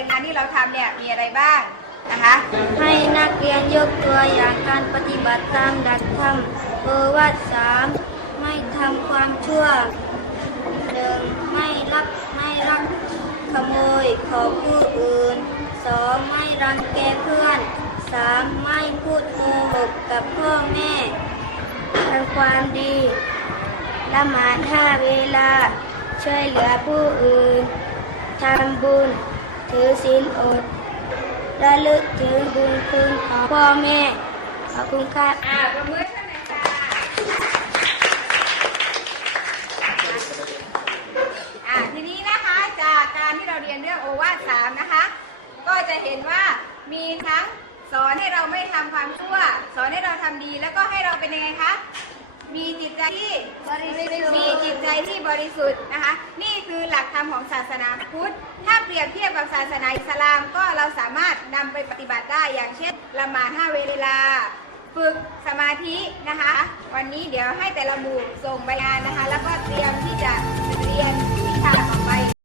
ายงานที่เราทำเนี่ยมีอะไรบ้างนะคะให้นักเรียนยกตัวอย่างการปฏิบัติตามดักธรรมเบอร์ว่าสามไม่ทำความชั่วหนึ่งไม่ลักไม่รักขโมยของผู้อื่นสองไม่รังแกเพื่อนสามไม่พูดโกหกกับพ่อแม่ทำความดีละหมาดห้าเวลา ช่วยเหลือผู้อื่นทำบุญ ถือศีลอดระลึกถึงบุญคุณของพ่อแม่ ขอบคุณครับอ่าประมือท่านหน่อยค่ะอ่าทีนี้นะคะจากการที่เราเรียนเรื่องโอวาทสามนะคะ ก็จะเห็นว่ามีทั้งสอนให้เราไม่ทำความชั่ว สอนให้เราทำดีแล้วก็ให้เราเป็นยังไงคะ มีจิตใจที่บริสุทธิ์มีจิตใจที่บริสุทธิ์นะคะ นี่คือหลักธรรมของศาสนาพุทธ ถ้าเปรียบเทียบกับศาสนาอิสลามก็เราสามารถนำไปปฏิบัติได้อย่างเช่นละหมาดห้าเวลา ฝึกสมาธินะคะ วันนี้เดี๋ยวให้แต่ละหมู่ส่งใบงานนะคะ แล้วก็เตรียมที่จะเรียนวิชาของใบ